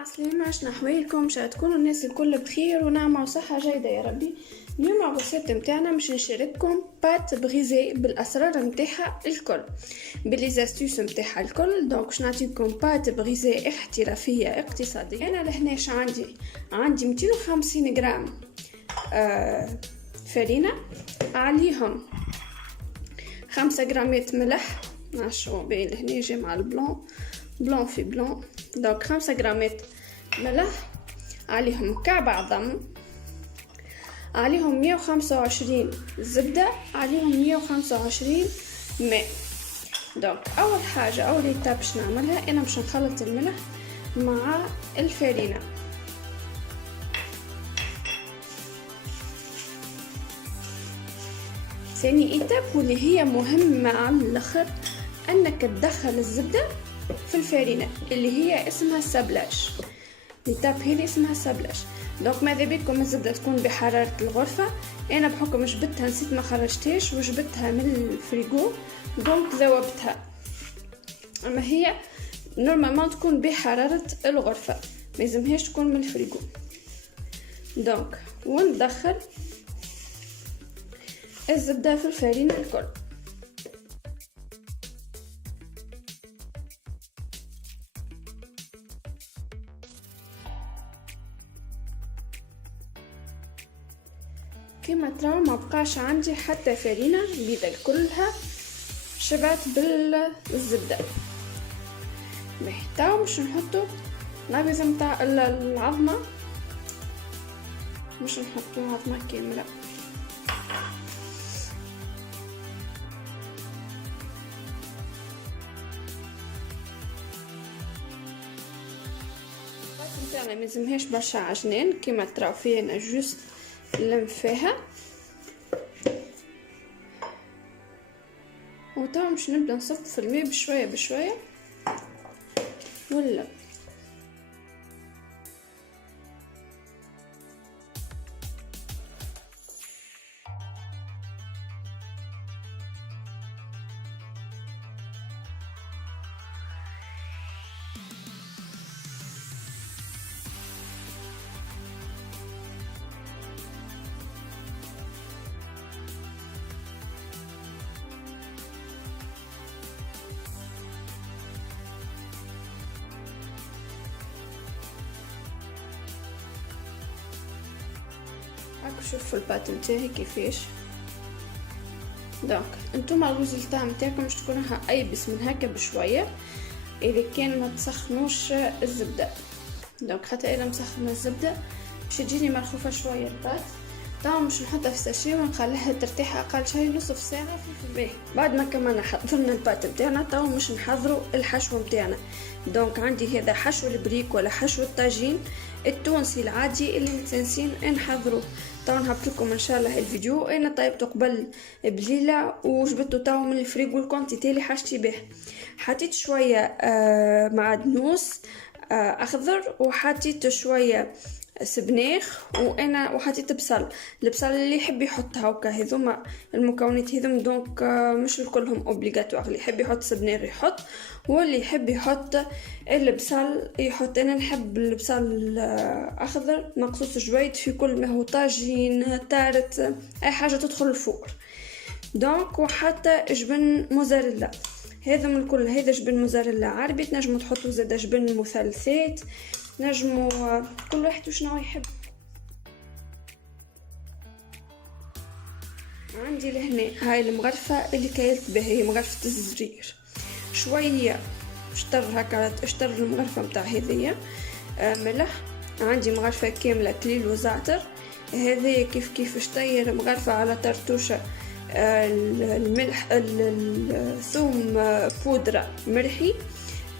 عسلامة، شنو احوالكم؟ شاء تكونوا الناس الكل بخير ونعمة وصحة جيدة يا ربي. اليوم الغوصات متاعنا مش نشارككم بات بغيزي بالاسرار متاعها الكل، بالليزاستيوس متاعها الكل. دونك باش نعطيكم بات بغيزي احترافية اقتصادية. انا لهناش عندي 250 غرام فرينة، عليهم 5 غرامات ملح، نعشو باين لهنا جاي مع بلون في بلون. دونك 5 غرامات ملح، عليهم كعب عظم، عليهم 125 زبدة، عليهم 125 ماء. دونك اول حاجة اول ايتاب باش نعملها انا باش نخلط الملح مع الفرينة. ثاني ايتاب واللي هي مهمة على الاخر انك تدخل الزبدة في الفرينة اللي هي اسمها السبلاش. الايتاب هذه اسمها السبلاش. دونك ماذا بيكم الزبدة تكون بحرارة الغرفة. انا بحكم جبتها نسيت ما خرجتهاش وجبتها من الفريغو دونك ذوبتها، اما هي نورمالمون تكون بحرارة الغرفة، ما يلزمهاش تكون من الفريغو. دونك وندخل الزبدة في الفرينة الكل. كما تراو ما بقاش عندي حتى فرينة بيضة، كلها شبعت بالزبدة. باهي تاو باش نحطو النبيذ متاع العظمة، مش نحطو عظمة كاملة. متاعنا ميلزمهاش برشا عجنان كما تراو فيها، انا جوست نلمفاها. وتوا باش نبدا نصب في الماء بشويه بشويه ولا هاكا. شوفوا البات نتاعي كيفاش. دونك انتوما الريزلتا نتاعكم باش تكونها ايبس من هكا بشويه اذا كان ما تسخنوش الزبده. دونك حتى انا مسخنه الزبده باش تجيني مرخوفه شويه البات. طبعا باش نحطها في ساشي ونخليها ترتاح اقل شيء نصف ساعه في الباهي. بعد ما كمان حضرنا البات نتاعنا تو باش نحضروا الحشو نتاعنا. دونك عندي هذا حشو البريك ولا حشو الطاجين التونسي العادي اللي متنسين نحضروه. طبعا هبطلكم ان شاء الله الفيديو. انا طيبته قبل بليله وجبته تو من الفريغو الكونتيتي اللي حاجتي به. حطيت شويه معدنوس اخضر، وحطيت شويه سبناخ، وحطيت بصل. البصل اللي يحب يحط هكا، هذوما المكونات هذوم. دونك مش كلهم اوبليغاتوار، اللي يحب يحط سبناخ يحط، واللي يحب يحط البصل يحط. انا نحب البصل اخضر مقصوص جويد في كل ما هو طاجين تارت اي حاجه تدخل الفور. دونك وحتى جبن موزاريلا، هذا من الكل. هذا جبن موزاريلا عربي، تنجموا تحطوا زاده جبن مثلثات، نجموا كل واحد وشنو يحب. عندي لهنا هاي المغرفه اللي كايلت بها، هي مغرفه الزرير. شويه اشتر هكا، اشتر المغرفه متاع هذيا ملح. عندي مغرفه كامله كليل وزعتر. هذه كيف اشتير مغرفه على طرطوشه الملح الثوم بودره مرحي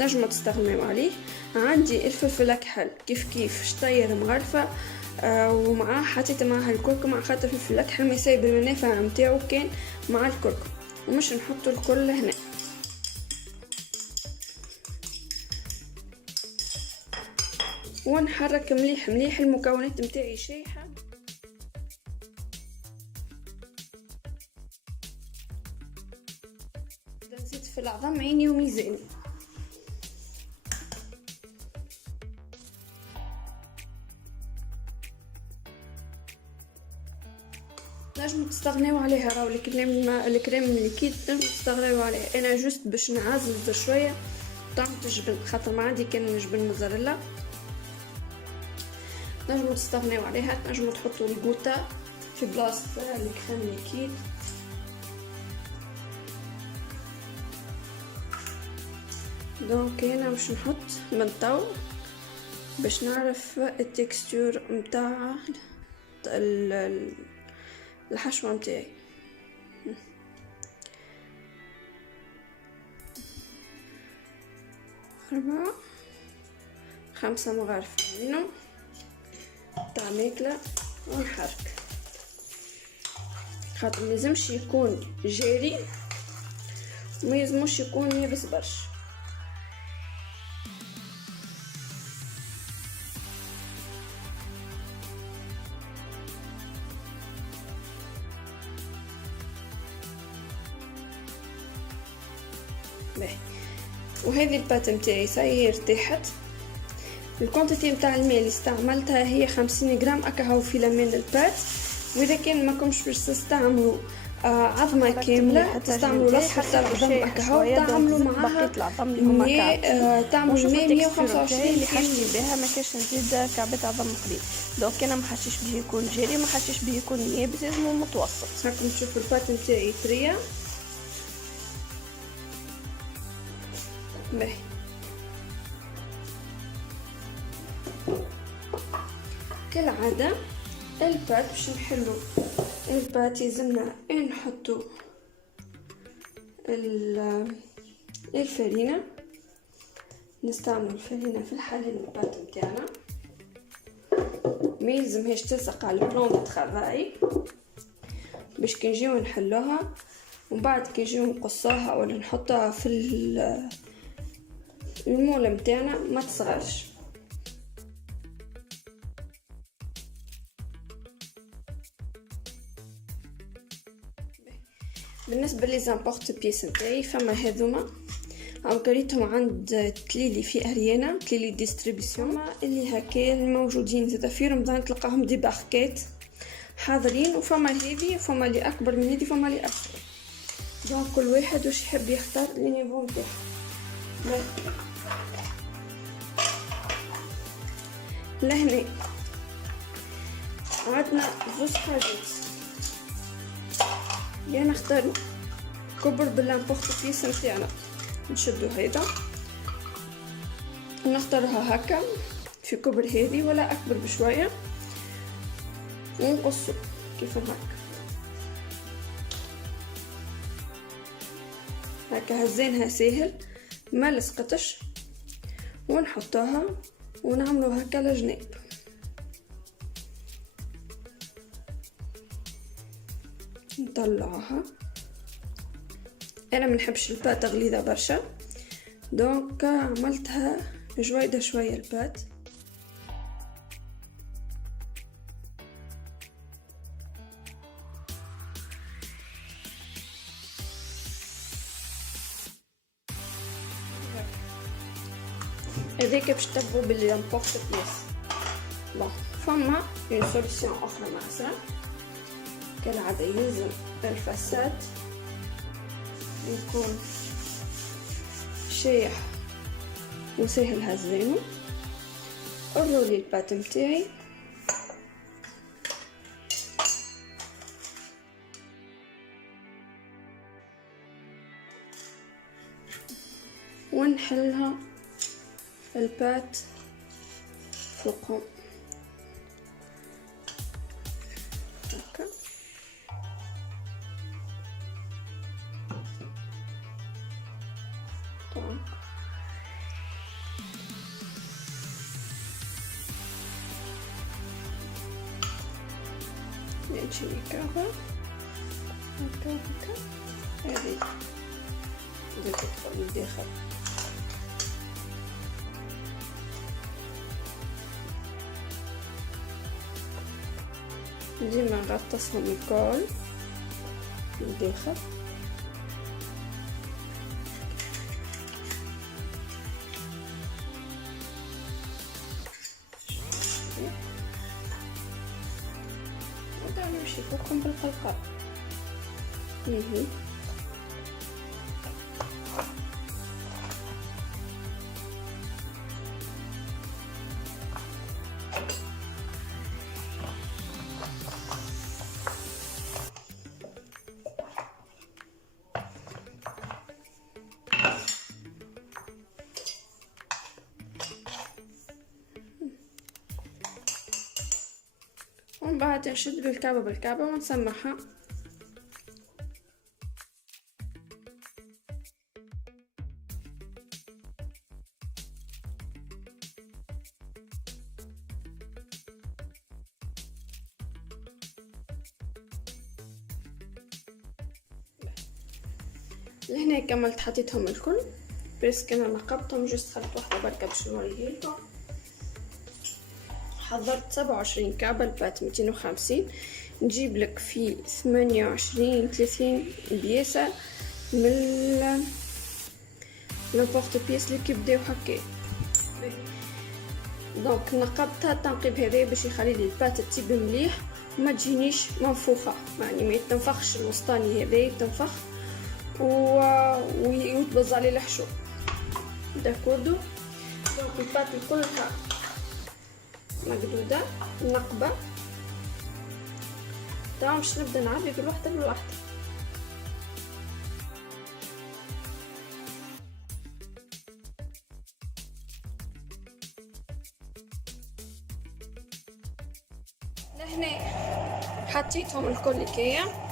نجموا تستغنوا عليه. عندي الفلفل اكحل كيف شطير مغرفه ومعاه حطيت معها الكركم، على خاطر الفلفل الاكحل ما يسيب المنافع نتاعو كان مع الكركم. ومش نحطوا الكل هنا. ونحرك مليح مليح المكونات نتاعي شايحه. نزيد في العظم عيني وميزاني. نجمو تستغنيو عليها، راهو الكريم الليكيد نجمو تستغنيو عليها. انا جوست باش نعزز شويه طعم الجبن، خاطر ما عندي كان جبن موزاريلا. نجمو تستغنيو عليها، نجمو تحطوا الجوتا في بلاصه الكريم الليكيد. دونك هنا باش نحط من تو باش نعرف التكستور متاع الحشوه متاعي. 4-5 مغارف منهم تاع ماكله، ونحرك خاطر ملزمش يكون جاري وما يلزموش يكون يابس برشا. وهذه البات متاعي صاي ارتاحت. الكونتيتي متاع الماء اللي استعملتها هي 50 غرام اكاهو في لمين البات. واذا كان ما كنتش باش تستعملوا عظمه كامله تستعملوا الاصفر تاع العظم اكاهو، تعملوا معاها تعملوا 125 اللي حشي بها. ما كاش نزيد كعبات عظم قليل، دونك انا ما حشيش به يكون جاري ما حشيش به يكون يابس، لازم متوسط. راكم تشوفوا البات نتاعي طريه. باهي كالعاده البات باش نحلو البات يلزمنا نحطو الفرينه. نستعمل الفرينه في الحليب البات نتاعنا، ما يلزمهاش تلصق على البلون دو طرافاي باش كي نجيو نحلوها ومن بعد كي نجيو نقصوها ولا نحطها في المول متاعنا ما تصغرش. بالنسبه لي زامبورط بيس نتاعي فما هذوما هم قريتهم عند تليلي في اريانا، تليلي ديستريبيسيون اللي هكا الموجودين زاده في رمضان تلقاهم دي باكيت حاضرين، وفما هذه وفما اللي اكبر من هذه وفما اللي اصغر. دونك كل واحد واش يحب يختار لي نيفو نتاعو. لهنا عندنا زوج حاجات، يا نختار كبر باللامبورط بيس نتاعنا نشدو هيدا نختارها هكا في كبر هذه ولا اكبر بشويه ونقصو كيف هكا هزينها ساهل ما لصقتش، ونحطوها ونعملو هكا لجناب. نطلعوها. انا منحبش البات غليظه برشا دونك عملتها جويده شويه البات. هذاك باش تبو باللامبورط بيس. بون فما اون سوليسيون اخرى معسره كالعاده، يلزم الفساد يكون شايح وسهل هزينه. قرولي البات متاعي ونحلها البات فوقهم هكا. نمشي هكا هكا هكا. هذه بدها تدخل للداخل. ديما نغطسهم الكل للداخل. نمشي فوقهم بالقلقل. ومن بعد نشد بالكعبة ونسمعها. لهنا كملت حطيتهم الكل، بس انا نقبتهم جست خلت واحدة بركة باش نوريهالكم. حضرت 27 كعبة البات 250. نجيب لك في 28-30 بياسة من البورت بيس اللي كيبداو هكا. دونك نقبتها التنقيب هذا باش يخلي لي البات تطيب مليح وما تجينيش منفوخة، يعني ما يتنفخش الوسطاني هذا يتنفخ ويتبز عليه الحشو. داكوردو. دونك البات كلها مقدودة نقبة. تمام باش نبدا نعبي بالوحدة بالوحدة. لهنا حطيتهم الكل كيا.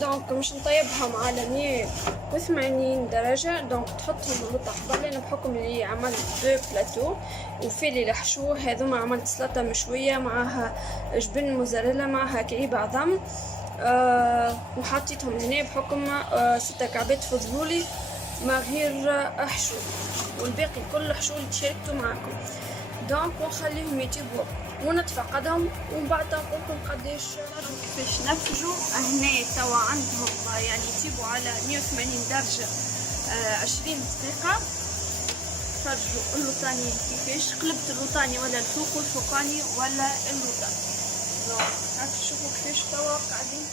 دونك مش نطيبها مع 180 درجة. دونك تحطهم الوطة قبل بحكم اللي عملت 2 بلاتو وفيلي الحشو هذوما. عملت سلطة مشوية معها جبن موزاريلا معها كعيب عظم. وحطيتهم هنا بحكم 6 كعبات فضلولي ما غير حشو، والباقي كل حشو اللي شاركته معاكم. دونك ونخليهم يطيبوا ونتفقدهم ومن بعد نقولكم قداش كيفاش نفجوا. هنا توا عندهم يعني يطيبوا على 180 درجة 20 دقيقة. فرجوا اللوطاني كيفاش قلبت اللوطاني ولا الفوق والفوقاني ولا اللوطاني. هاك شوفوا كيفاش توا قاعدين